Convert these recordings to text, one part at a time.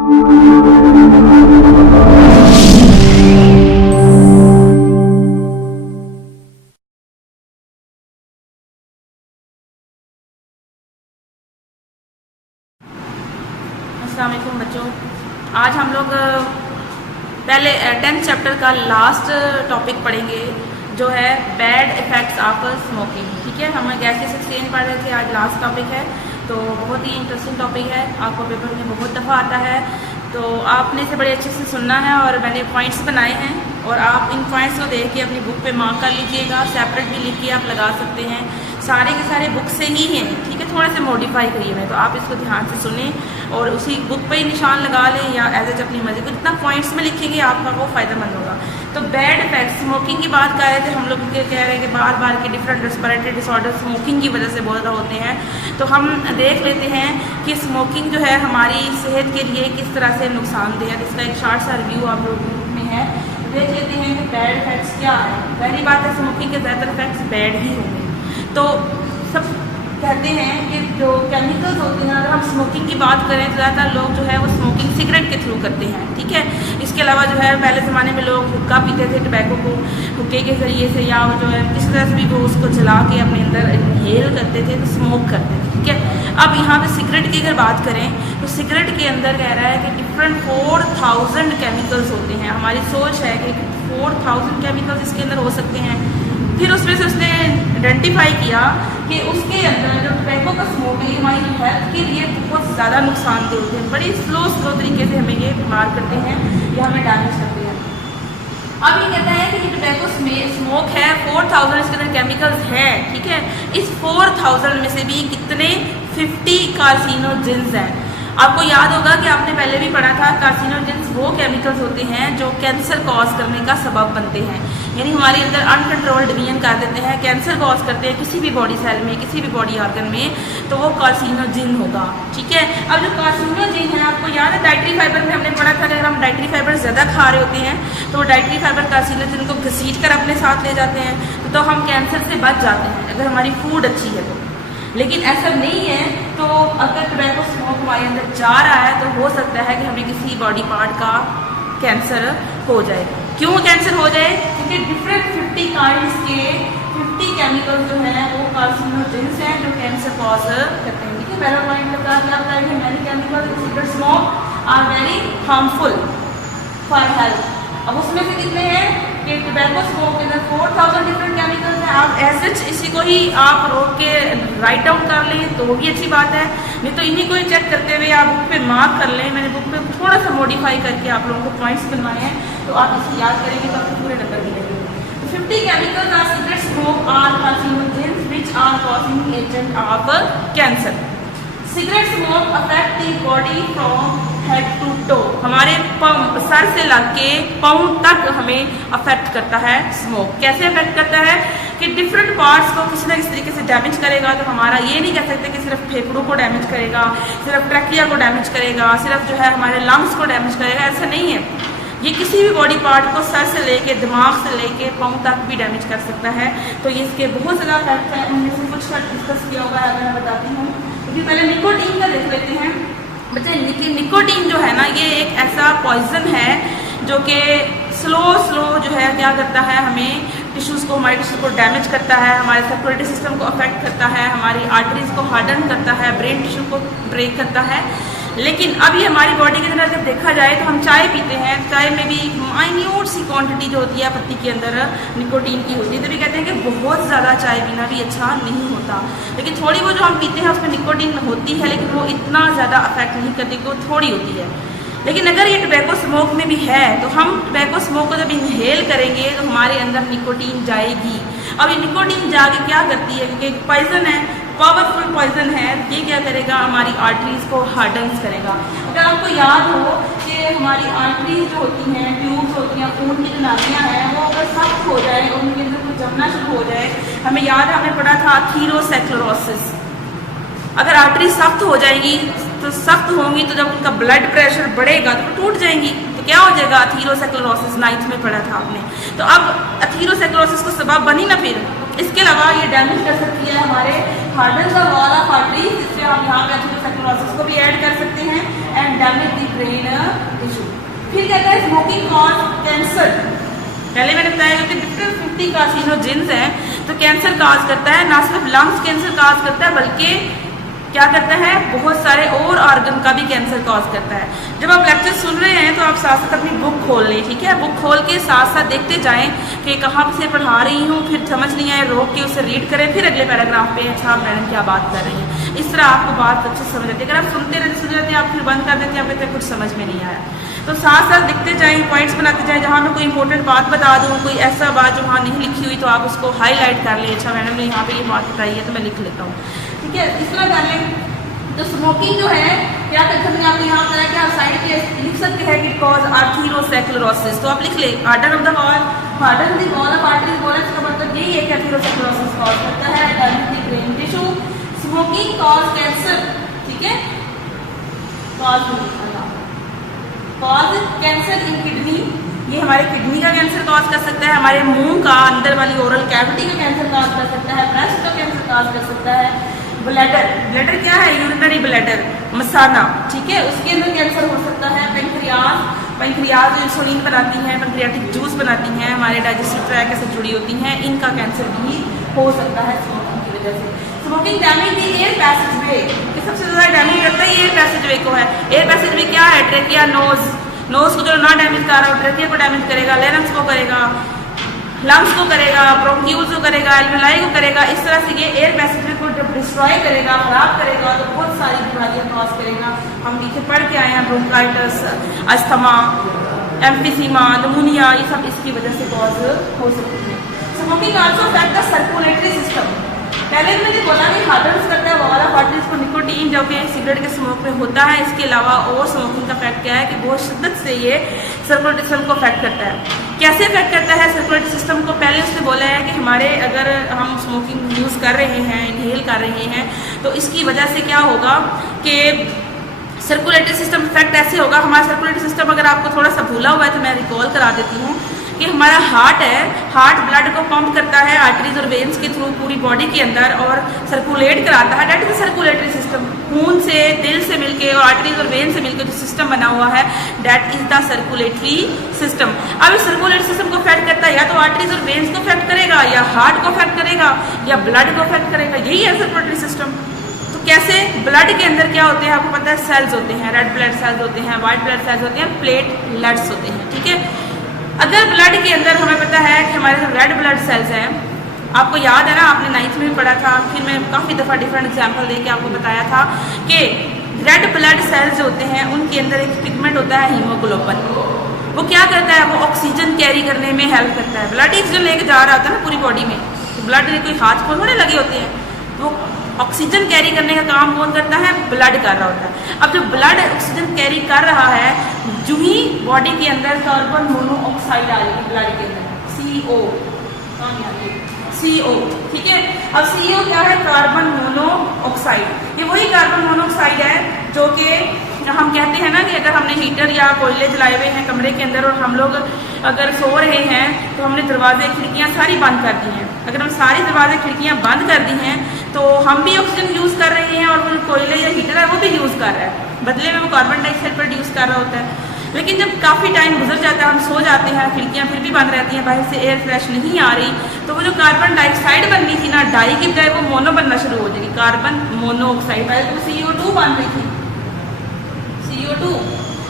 अस्सलाम वालेकुम बच्चों, आज हम लोग पहले 10th चैप्टर का लास्ट टॉपिक पढ़ेंगे जो है बैड इफ़ेक्ट्स ऑफ स्मोकिंग। ठीक है, हम गैसेस एक्सचेंज पढ़ रहे थे, आज लास्ट टॉपिक है। तो बहुत ही इंटरेस्टिंग टॉपिक है, आपको पेपर में बहुत दफ़ा आता है, तो आपने इसे बड़े अच्छे से सुनना है। और मैंने पॉइंट्स बनाए हैं और आप इन पॉइंट्स को देख के अपनी बुक पे मार्क कर लीजिएगा। सेपरेट भी लिख के आप लगा सकते हैं, सारे के सारे बुक से ही हैं। ठीक है, थोड़े से मॉडिफाई करिए हैं, तो आप इसको ध्यान से सुने और उसी बुक पे ही निशान लगा लें या एज एच अपनी मर्जी को जितना पॉइंट्स में लिखेंगे आपका वो फ़ायदेमंद होगा। तो बैड इफेक्ट स्मोकिंग की बात कर रहे थे हम लोग, कह रहे हैं कि बार बार के डिफरेंट रेस्पिरेटरी डिसऑर्डर स्मोकिंग की वजह से बहुत ज़्यादा होते हैं। तो हम देख लेते हैं कि स्मोकिंग जो है हमारी सेहत के लिए किस तरह से नुकसानदेह है। इसका एक शॉर्ट सा रिव्यू आप लोगों में है, देख लेते हैं कि बैड इफेक्ट्स क्या है। पहली बात है, स्मोकिंग के ज़्यादातर इफेक्ट्स बैड ही होंगे। तो सब कहते हैं कि जो केमिकल्स होते हैं, अगर हम स्मोकिंग की बात करें तो ज़्यादातर लोग जो है वो स्मोकिंग सिगरेट के थ्रू करते हैं। ठीक है, इसके अलावा जो है पहले ज़माने में लोग हुक्का पीते थे, टबैको को हुक्के के ज़रिए से या जो है किस तरह से भी वो उसको जला के अपने अंदर इनहेल करते थे, तो स्मोक करते थे। ठीक है, अब यहाँ पे सिगरेट की अगर बात करें तो सिगरेट के अंदर कह रहा है कि डिफरेंट 4000 केमिकल्स होते हैं। हमारी सोच है कि 4000 केमिकल्स इसके अंदर हो सकते हैं। फिर उसमें से उसने आइडेंटिफाई किया कि उसके अंदर जो टबैको का स्मोक है हमारी हेल्थ के लिए बहुत ज़्यादा नुकसानदेह होते हैं, बड़ी स्लो तरीके से हमें ये बीमार करते हैं या हमें डैमेज करते हैं। अब ये कहता है कि ये टबैको स्मोक है, 4000 इसके अंदर केमिकल्स हैं। ठीक है, इस 4000 में से भी कितने 50 कार्सिनोजेंस हैं। आपको याद होगा कि आपने पहले भी पढ़ा था, कार्सिनोजेंस वो केमिकल्स होते हैं जो कैंसर कॉज करने का सबब बनते हैं, यानी हमारे अंदर अनकंट्रोल्ड डिवीजन कर देते हैं, कैंसर कॉज करते हैं किसी भी बॉडी सेल में, किसी भी बॉडी ऑर्गन में, तो वो कार्सिनोजेन होगा। ठीक है, अब जो कार्सिनोजेन है आपको याद है डाइटरी फाइबर में हमने पढ़ा था कि अगर हम डाइटरी फाइबर ज़्यादा खा रहे होते हैं तो वो डाइटरी फाइबर कार्सिनोजेन को घसीट कर अपने साथ ले जाते हैं, तो हम कैंसर से बच जाते हैं अगर हमारी फूड अच्छी है तो। लेकिन ऐसा नहीं है, तो अगर टबैको स्मोक हमारे अंदर जा रहा है तो हो सकता है कि हमें किसी बॉडी पार्ट का कैंसर हो जाए। क्यों कैंसर हो जाए? क्योंकि डिफरेंट 50 काइंड्स के 50 केमिकल्स जो हैं वो कार्सिनोजेंस हैं जो कैंसर कॉज करते हैं। ठीक है, पहला पॉइंट बता क्या है कि many chemicals in cigarette smoke are very harmful for health. अब उसमें से कितने हैं कि टबैको स्मोक के अंदर 4000 डिफरेंट केमिकल्स हैं। आप ऐसे इसी को ही आप रोक के राइट डाउन कर लें तो भी अच्छी बात है, नहीं तो इन्हीं को ही चेक करते हुए आप बुक पे मार्क कर लें। मैंने बुक पे थोड़ा सा मॉडिफाई करके आप लोगों को पॉइंट्स बनवाए हैं, तो आप इसे याद करेंगे तो आपको पूरे नंबर मिलेंगे। 50 chemicals are cigarette smoke are carcinogens which are causing agent of cancer. Cigarette smoke affect the body from head to toe, हमारे सर से लग के पाँव तक हमें अफेक्ट करता है स्मोक। कैसे अफेक्ट करता है कि डिफरेंट पार्ट्स को किसी न किसी तरीके से डैमेज करेगा। तो हमारा ये नहीं कह सकते कि सिर्फ फेफड़ों को डैमेज करेगा, सिर्फ ट्रैकिया को डैमेज करेगा, सिर्फ जो है हमारे लंग्स को डैमेज करेगा, ऐसा नहीं है। ये किसी भी बॉडी पार्ट को सर से लेके दिमाग से लेके पाँव तक भी डैमेज कर सकता है। तो ये इसके बहुत ज़्यादा इफेक्ट है, उनमें से कुछ का डिस्कस किया होगा अगर मैं बताती हूँ। क्योंकि पहले निकोटीन का देख लेते हैं बच्चे। निकोटीन जो है ना, ये एक ऐसा पॉइजन है जो कि स्लो जो है क्या करता है, हमें टिश्यूज़ को, हमारे टिश्यू को डैमेज करता है, हमारे सर्कुलेटरी सिस्टम को अफेक्ट करता है, हमारी आर्टरीज को हार्डन करता है, ब्रेन टिश्यू को ब्रेक करता है। लेकिन अब ये हमारी बॉडी के अंदर जब देखा जाए तो हम चाय पीते हैं, चाय में भी माइन्यूट सी क्वांटिटी जो होती है पत्ती के अंदर निकोटीन की होती है। तो भी कहते हैं कि बहुत ज़्यादा चाय पीना भी अच्छा नहीं होता, लेकिन थोड़ी वो जो हम पीते हैं उसमें निकोटीन होती है, लेकिन वो इतना ज़्यादा अफेक्ट नहीं करती, वो थोड़ी होती है। लेकिन अगर ये टबैको स्मोक में भी है तो हम टबैको स्मोक को जब इनहेल करेंगे तो हमारे अंदर निकोटीन जाएगी। अब ये निकोटीन जाके क्या करती है, क्योंकि एक पॉइजन है, पावरफुल पॉइजन है, ये क्या करेगा, हमारी आर्टरीज को हार्डन्स करेगा। अगर आपको याद हो कि हमारी आर्टरीज जो होती हैं, ट्यूब्स होती हैं, खून की जो नालियाँ हैं, वो अगर सख्त हो जाए और उनके अंदर कुछ जमना शुरू हो जाए, हमें याद है हमने पढ़ा था अथीरोस्क्लेरोसिस। अगर आर्टरी सख्त हो जाएगी तो सख्त होंगी तो जब उनका ब्लड प्रेशर बढ़ेगा तो टूट जाएंगी, तो क्या हो जाएगा, अथीरोस्क्लेरोसिस 9th में पढ़ा था आपने। तो अब अथीरोस्क्लेरोसिस को सबब बनी ना। फिर इसके अलावा ये डैमेज कर सकती है हमारे harden the wall of artery, जिससे हम यहाँ पे अथीरोस्क्लेरोसिस को भी ऐड कर सकते हैं, एंड डैमेज द ब्रेन फिर कहता है स्मोकिंग कॉज कैंसर। पहले मैंने बताया कि डिफरेंट 50 कार्सिनोजेंस हैं, तो कैंसर काज करता है, ना सिर्फ लंग्स कैंसर काज करता है बल्कि क्या करता है, बहुत सारे और ऑर्गन का भी कैंसर कॉज करता है। जब आप लेक्चर सुन रहे हैं तो आप साथ साथ अपनी बुक खोल लें, ठीक है। बुक खोल के साथ साथ देखते जाएं कि कहाँ से पढ़ा रही हूँ, फिर समझ नहीं आए रोक के उसे रीड करें, फिर अगले पैराग्राफ पे अच्छा मैडम क्या बात कर रही हैं। इस तरह आपको बात अच्छे से समझ आती है। अगर आप सुनते रहते आप फिर बंद कर देते हैं, आप कहते हैं कुछ समझ में नहीं आया। तो साथ साथ लिखते जाएं, पॉइंट्स बनाते जाएं। जहाँ मैं कोई इंपॉर्टेंट बात बता दूँ, कोई ऐसा बात जो वहाँ नहीं लिखी हुई, तो आप उसको हाईलाइट कर लें। अच्छा मैडम ने यहाँ पे ये बात बताई है तो मैं लिख लेता हूँ, ठीक है। इस तरह कर लें। तो स्मोकिंग जो है क्या करते हैं, आपको यहाँ बताया कि आप साइड पे लिख सकते हैं कि कॉज आर्थेरोस्क्लेरोसिस। तो आप लिख ले harden of the wall, harden the wall of artery wall, इसका मतलब यही है कि आर्थेरोस्क्लेरोसिस कॉज करता है damage the brain tissue. Smoking cause cancer, ठीक है, कॉज कैंसर इन किडनी, ये हमारे किडनी का कैंसर कॉज कर सकता है, हमारे मुंह का अंदर वाली ओरल कैविटी का कैंसर कॉज कर सकता है, ब्रेस्ट का कैंसर कॉज कर सकता है। ब्लैडर, ब्लैडर क्या है, यूरिनरी ब्लैडर, मसाना, ठीक है, उसके अंदर कैंसर हो सकता है। पेंक्रियाज, पेंक्रियाज जो इंसुलिन बनाती हैं, पेंक्रियाटिक जूस बनाती हैं, हमारे डाइजेस्टिव ट्रैक से जुड़ी होती हैं, इनका कैंसर भी हो सकता है स्मोकिंग की वजह से। Smoking damage the air passage वे, सबसे ज़्यादा डैमेज करता है एयर पैसेज वे को है। एयर पैसेज वे क्या है, ट्रेकिया, नोज, नोज को जो ना डैमेज कर रहा हो ट्रेकिया को डैमेज करेगा, लेरेंक्स को करेगा, लंग्स को करेगा, ब्रोंक्यूल्स को करेगा, एल्वेलाई को करेगा। इस तरह से ये एयर पैसेज को जब डिस्ट्रॉय करेगा, खराब करेगा, तो बहुत सारी बीमारियां कॉज करेगा। हम नीचे पढ़ के आए हैं, ब्रोंकाइटिस, अस्थमा, एम्फीसीमा, निमोनिया, ये सब इसकी वजह से कॉज हो सकती है। Smoking also affect the circulatory system. पहले मैंने बोला कि हार्डन्स करता है वॉल ऑफ आर्टरीज को, निकोटीन जो कि सिगरेट के स्मोक में होता है। इसके अलावा और स्मोकिंग का इफेक्ट क्या है कि बहुत शिद्दत से ये सर्कुलेटरी सिस्टम को अफेक्ट करता है। कैसे अफेक्ट करता है सर्कुलेटरी सिस्टम को, पहले उसने बोला है कि हमारे अगर हम स्मोकिंग यूज़ कर रहे हैं, इनहेल कर रहे हैं, तो इसकी वजह से क्या होगा कि सर्कुलेटरी सिस्टम इफेक्ट ऐसे होगा। हमारा सर्कुलेटरी सिस्टम अगर आपको थोड़ा सा भूला हुआ है तो मैं रिकॉल करा देती हूँ कि हमारा हार्ट है, हार्ट ब्लड को पंप करता है आर्टरीज और वेन्स के थ्रू पूरी बॉडी के अंदर और सर्कुलेट कराता है। That is the circulatory system. खून से, दिल से मिलके और आर्टरीज और वेन से मिलके जो सिस्टम बना हुआ है, that is the circulatory system. अब इस सर्कुलेटरी सिस्टम को अफेक्ट करता है या तो आर्टरीज और वेन्स को अफेक्ट करेगा, या हार्ट को अफेक्ट करेगा, या ब्लड को अफेक्ट करेगा। यही है सर्कुलेटरी सिस्टम। तो कैसे, ब्लड के अंदर क्या होते हैं आपको पता है, सेल्स होते हैं, रेड ब्लड सेल्स होते हैं, व्हाइट ब्लड सेल्स होते हैं, प्लेटलेट्स होते हैं, ठीक है। अगर ब्लड के अंदर हमें पता है कि हमारे जो रेड ब्लड सेल्स हैं, आपको याद है ना, आपने 9th में भी पढ़ा था, फिर मैं काफ़ी दफ़ा डिफरेंट एग्जाम्पल दे के आपको बताया था कि रेड ब्लड सेल्स जो होते हैं उनके अंदर एक पिगमेंट होता है हीमोग्लोबिन। वो क्या करता है, वो ऑक्सीजन कैरी करने में हेल्प करता है। ब्लड ऑक्सीजन लेके जा रहा होता है ना पूरी बॉडी में, तो ब्लड कोई हाथ को थोड़े लगे होते हैं, तो ऑक्सीजन कैरी करने का काम कौन करता है, ब्लड कर रहा होता है। अब जब ब्लड ऑक्सीजन कैरी कर रहा है, जो ही बॉडी के अंदर कार्बन मोनोऑक्साइड आ जाएगी ब्लड के अंदर, CO, CO, ठीक है। अब CO क्या है, कार्बन मोनोऑक्साइड। ये वही कार्बन मोनोऑक्साइड है जो कि हम कहते हैं ना कि अगर हमने हीटर या कोयले जलाए हुए हैं कमरे के अंदर और हम लोग अगर सो रहे हैं तो हमने दरवाजे खिड़कियां सारी बंद कर दी हैं। अगर हम सारी दरवाजे खिड़कियां बंद कर दी हैं तो हम भी ऑक्सीजन यूज़ कर रहे हैं और वो कोयले या हीटर है वो भी यूज़ कर रहा है, बदले में वो कार्बन डाइऑक्साइड प्रोड्यूस कर रहा होता है। लेकिन जब काफ़ी टाइम गुजर जाता है, हम सो जाते हैं, खिड़कियां फिर भी बंद रहती हैं, बाहर से एयर फ्रेश नहीं आ रही, तो वो जो कार्बन डाइऑक्साइड बननी थी ना, डाई की बजाय वो मोनो बनना शुरू हो जाएगी, कार्बन मोनोऑक्साइड। पहले तो CO2 बन रही थी, CO2,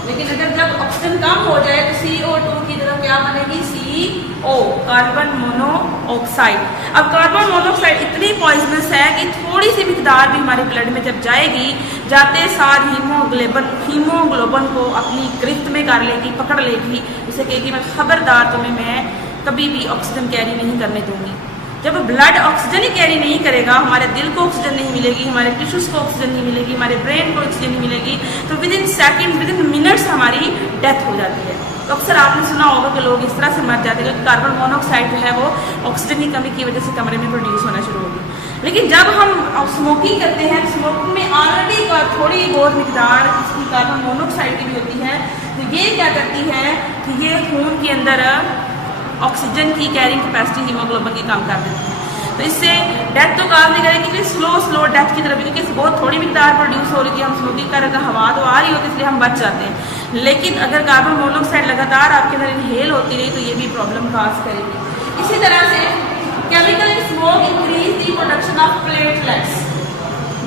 लेकिन अगर जब ऑक्सीजन कम हो जाए तो CO2 की जगह क्या बनेगी, CO, कार्बन मोनोऑक्साइड। अब कार्बन मोनोऑक्साइड इतनी पॉइजनस है कि थोड़ी सी मिकदार भी हमारे ब्लड में जब जाएगी, जाते साथ हीमोग्लोबिन को अपनी गिरफ्त में कर लेगी, पकड़ लेगी, उसे कहेगी मैं खबरदार तुम्हें मैं कभी भी ऑक्सीजन कैरी नहीं करने दूंगी। जब ब्लड ऑक्सीजन ही कैरी नहीं करेगा, हमारे दिल को ऑक्सीजन नहीं मिलेगी, हमारे टिश्यूज को ऑक्सीजन नहीं मिलेगी, हमारे ब्रेन को ऑक्सीजन नहीं मिलेगी, तो with in second, with in minutes हमारी डेथ हो जाती है। तो अक्सर आपने सुना होगा कि लोग इस तरह से मर जाते हैं क्योंकि कार्बन मोनोऑक्साइड जो है वो ऑक्सीजन की कमी की वजह से कमरे में प्रोड्यूस होना शुरू होगी। लेकिन जब हम स्मोकिंग करते हैं, स्मोकिंग में ऑलरेडी थोड़ी बहुत मिकदार इसकी कार्बन मोनोऑक्साइड की भी होती है, तो ये क्या करती है कि ये खून के अंदर ऑक्सीजन की कैरिंग कैपेसिटी हीमोग्लोबिन की कम कर देती है। तो इससे डेथ तो काज नहीं करेगी, क्योंकि स्लो डेथ की तरफ, क्योंकि बहुत थोड़ी मिकदार प्रोड्यूस हो रही थी, हम स्मोकिंग कर रहे थे, हवा तो आ रही होती, इसलिए हम बच जाते हैं। लेकिन अगर कार्बन मोनोऑक्साइड लगातार आपके अंदर इनहेल होती रही तो ये भी प्रॉब्लम काज करेगी। इसी तरह से chemical smoke increase the production of platelets,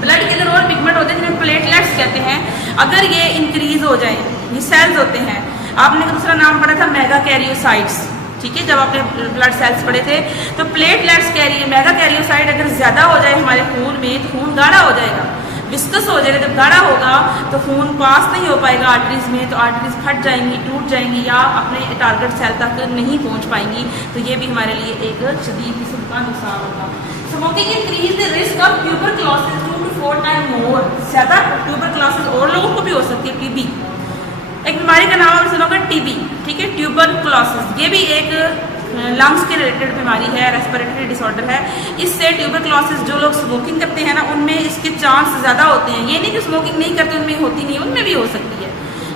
blood के अंदर और पिगमेंट होते हैं जिन्हें प्लेटलेट्स कहते हैं, अगर ये इंक्रीज हो जाए, ये सेल्स होते हैं, आपने दूसरा नाम पढ़ा था मेगा कैरियोसाइट्स, ठीक है, जब आपने ब्लड सेल्स पढ़े थे, तो प्लेटलेट्स मेगा कैरियोसाइट अगर ज़्यादा हो जाए हमारे खून में तो खून गाढ़ा हो जाएगा, विस्कस हो जाएगा। जब गाढ़ा होगा तो खून पास नहीं हो पाएगा आर्टरीज में, तो आर्टरीज फट जाएंगी, टूट जाएंगी या अपने टारगेट सेल तक नहीं पहुंच पाएंगी, तो ये भी हमारे लिए एक शदीद किस्म का नुकसान होगा। Smoking increase the risk of tuberculosis 2 to 4 time more, ज़्यादा ट्यूबरक्लोसिस और लोगों को भी हो सकती है, टीबी एक बीमारी का नाम सुना होगा, टीबी, ठीक है, ट्यूबरक्लोसिस, ये भी एक लंग्स के रिलेटेड बीमारी है, रेस्पिरेटरी डिसऑर्डर है। इससे ट्यूबरक्लोसिस जो लोग स्मोकिंग करते हैं ना, उनमें इसके चांस ज़्यादा होते हैं। ये नहीं कि स्मोकिंग नहीं करते उनमें होती नहीं, उनमें भी हो सकती है,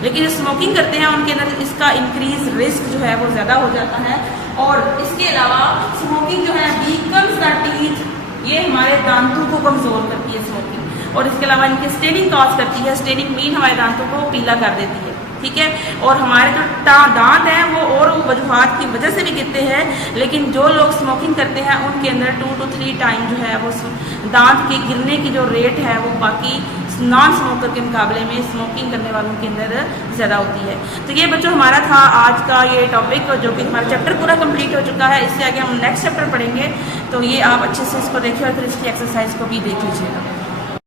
लेकिन जो स्मोकिंग करते हैं उनके अंदर इसका इंक्रीज रिस्क जो है वो ज़्यादा हो जाता है। और इसके अलावा स्मोकिंग जो है वीकन्स द टीथ, ये हमारे दांतों को कमज़ोर करती है स्मोकिंग, और इसके अलावा इनके स्टेनिंग कॉज करती है। स्टेनिंग मीन हमारे दांतों को पीला कर देती है, ठीक है, और हमारे जो दांत हैं वो और वजूहात की वजह से भी गिरते हैं, लेकिन जो लोग स्मोकिंग करते हैं उनके अंदर 2 to 3 टाइम जो है वो दांत के गिरने की जो रेट है वो बाकी नॉन स्मोकर के मुकाबले में स्मोकिंग करने वालों के अंदर ज़्यादा होती है। तो ये बच्चों हमारा था आज का ये टॉपिक, जो कि हमारा चैप्टर पूरा कंप्लीट हो चुका है। इससे आगे हम नेक्स्ट चैप्टर पढ़ेंगे, तो ये आप अच्छे से इसको देखिए और फिर इसकी एक्सरसाइज को भी देख लीजिएगा।